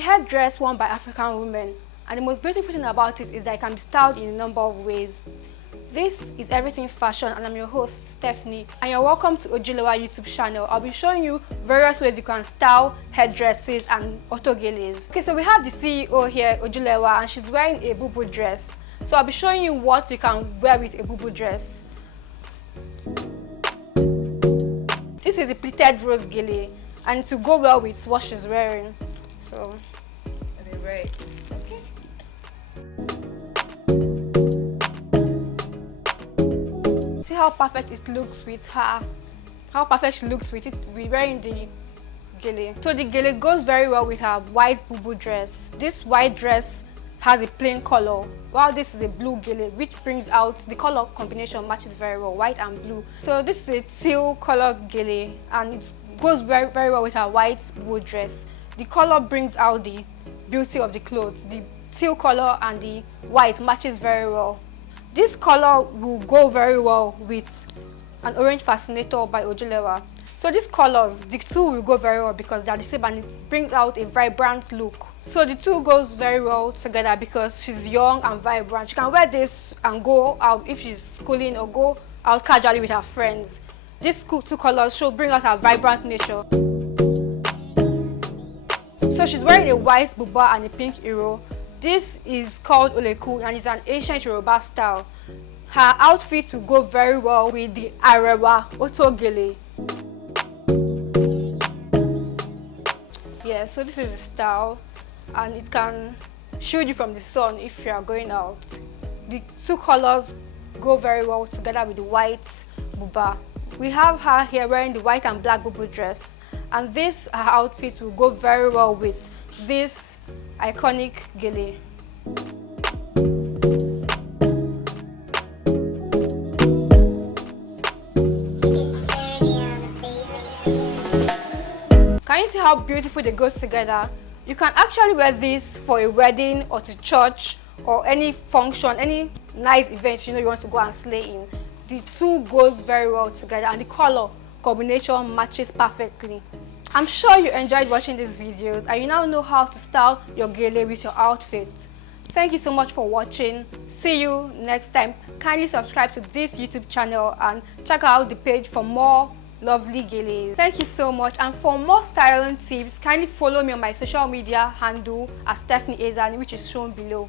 a headdress worn by African women, and the most beautiful thing about it is that it can be styled in a number of ways. This is Everything Fashion, and I'm your host Stephanie, and you're welcome to Gele YouTube channel. I'll be showing you various ways you can style headdresses and geles. Okay, so we have the CEO here, Gele, and she's wearing a bubu dress. So I'll be showing you what you can wear with a bubu dress. This is the pleated rose gele, and to go well with what she's wearing. So, right. Okay. See how perfect it looks with her. How perfect she looks with it. We're wearing the gele. So the gele goes very well with her white bubu dress. This white dress has a plain color, while this is a blue gele, which brings out the color combination matches very well, white and blue. So this is a teal color gele, and it goes very well with her white bubu dress. The color brings out the beauty of the clothes. The teal color and the white matches very well. This color will go very well with an orange fascinator by Gele. So these colors, the two will go very well because they are the same, and it brings out a vibrant look. So the two goes very well together because she's young and vibrant. She can wear this and go out if she's schooling or go out casually with her friends. These two colors should bring out her vibrant nature. So she's wearing a white buba and a pink iro. This is called oleku, and it's an ancient Yoruba style. Her outfit will go very well with the arewa gele. Yeah, so this is the style, and it can shield you from the sun if you are going out. The two colors go very well together with the white buba. We have her here wearing the white and black bubu dress, and this her outfit will go very well with this iconic gele. Can you see how beautiful they go together? You can actually wear this for a wedding or to church or any function, any nice event you want to go and slay in. The two goes very well together, and the color combination matches perfectly. I'm sure you enjoyed watching these videos, and you now know how to style your gele with your outfit. Thank you so much for watching. See you next time. Kindly subscribe to this YouTube channel and check out the page for more lovely geles. Thank you so much, and for more styling tips, kindly follow me on my social media handle as Stephanie Ezani, which is shown below.